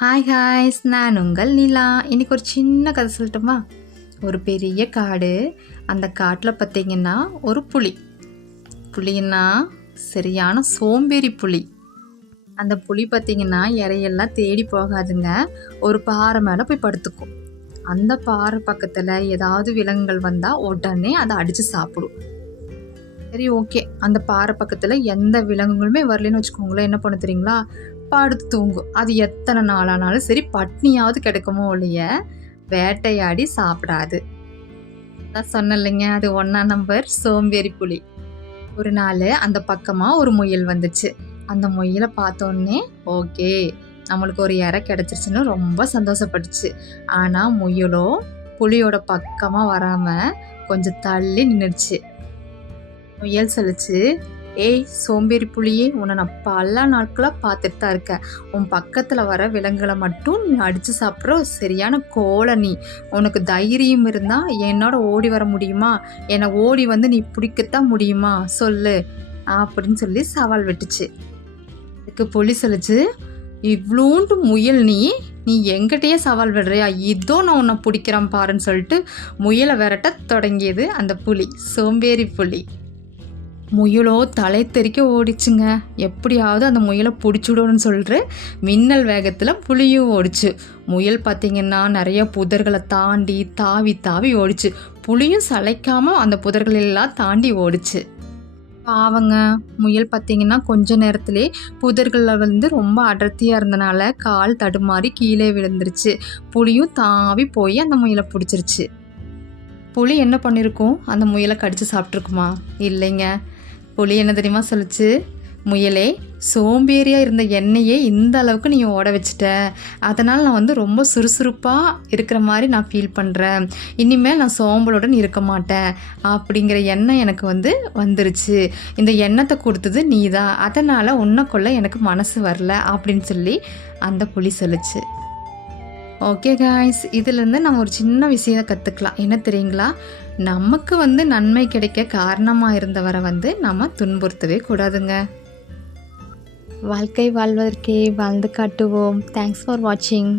Hi ஹாய்ஸ், நான் உங்கள் நிலா. இன்றைக்கி ஒரு சின்ன கதை சொல்லட்டுமா? ஒரு பெரிய காடு. அந்த காட்டில் பார்த்திங்கன்னா ஒரு புலின்னா சரியான சோம்பேறி புலி. அந்த புலி பார்த்திங்கன்னா இறையெல்லாம் தேடி போகாதுங்க, ஒரு பாறை மேலே போய் படுத்துக்கும். அந்த பாறை பக்கத்தில் ஏதாவது விலங்குகள் வந்தால் உடனே அதை அடித்து சாப்பிடும். சரி, ஓகே, அந்த பாறை பக்கத்தில் எந்த விலங்குகளுமே வரலன்னு வச்சுக்கோங்களேன், என்ன பண்ண தெரியுங்களா? படுத்து தூங்கும். அது எத்தனை நாளானாலும் சரி, பட்னியாவது கிடைக்குமோ ஒழிய வேட்டையாடி சாப்பிடாது. நான் சொன்னேன் இல்லைங்க, அது 1ஆம் நம்பர் சோம்பேறி புலி. ஒரு நாள் அந்த பக்கமாக ஒரு முயல் வந்துச்சு. அந்த முயலை பார்த்தோன்னே ஓகே, நம்மளுக்கு ஒரு இறை கிடச்சிருச்சுன்னு ரொம்ப சந்தோஷப்பட்டுச்சு. ஆனால் முயலோ புலியோட பக்கமாக வராமல் கொஞ்சம் தள்ளி நின்றுச்சு. முயல் சொல்லிச்சு, ஏய் சோம்பேறி புலியே, உன்னை நான் பல நாட்களாக பார்த்துட்டு தான் இருக்கேன். உன் பக்கத்தில் வர விலங்குகளை மட்டும் நீ அடித்து சாப்பிட்ற சரியான கோலை. நீ உனக்கு தைரியம் இருந்தால் என்னோட ஓடி வர முடியுமா? என்னை ஓடி வந்து நீ பிடிக்கத்தான் முடியுமா சொல்லு அப்படின்னு சொல்லி சவால் விட்டுச்சு. இதுக்கு புலி சொல்லிச்சு, இவ்வளோண்டு முயல் நீ எங்கிட்டயே சவால் விடுறியா? இதோ நான் உன்னை பிடிக்கிறேன் பாருன்னு சொல்லிட்டு முயலை விரட்ட தொடங்கியது அந்த புலி, சோம்பேறி புலி. முயலோ தலை தெறிக்க ஓடிச்சுங்க. எப்படியாவது அந்த முயலை பிடிச்சிடணும்னு சொல்லிட்டு மின்னல் வேகத்தில் புலியும் ஓடிச்சு. முயல் பார்த்திங்கன்னா நிறைய புதர்களை தாண்டி தாவி தாவி ஓடிச்சு. புலியும் சளைக்காமல் அந்த புதர்களெல்லாம் தாண்டி ஓடிச்சு. பாவங்க, முயல் பார்த்திங்கன்னா கொஞ்ச நேரத்திலே புதர்களில் வந்து ரொம்ப அடர்த்தியாக இருந்தனால கால் தடுமாறி கீழே விழுந்துருச்சு. புலியும் தாவி போய் அந்த முயலை பிடிச்சிருச்சு. புலி என்ன பண்ணியிருக்கும்? அந்த முயலை கடித்து சாப்பிட்ருக்குமா? இல்லைங்க. புலி என்ன தெரியுமா சொல்லிச்சு? முயலே, சோம்பேறியாக இருந்த எண்ணெயே இந்த அளவுக்கு நீ ஓட வச்சிட்ட. அதனால் நான் வந்து ரொம்ப சுறுசுறுப்பாக இருக்கிற மாதிரி நான் ஃபீல் பண்ணுறேன். இனிமேல் நான் சோம்பலுடன் இருக்க மாட்டேன் அப்படிங்கிற எண்ணம் எனக்கு வந்து வந்துருச்சு. இந்த எண்ணத்தை கொடுத்தது நீ தான், அதனால் உன்னை கொள்ள எனக்கு மனசு வரல அப்படின்னு சொல்லி அந்த புலி சொல்லிச்சு. ஓகே காய்ஸ், இதிலேருந்து நம்ம ஒரு சின்ன விஷயம் கற்றுக்கலாம். என்ன தெரியுங்களா? நமக்கு வந்து நன்மை கிடைக்க காரணமாக இருந்தவரை வந்து நம்ம துன்புறுத்தவே கூடாதுங்க. வாழ்க்கை வாழ்வதற்கே வாழ்ந்து காட்டுவோம். தேங்க்ஸ் ஃபார் வாட்சிங்.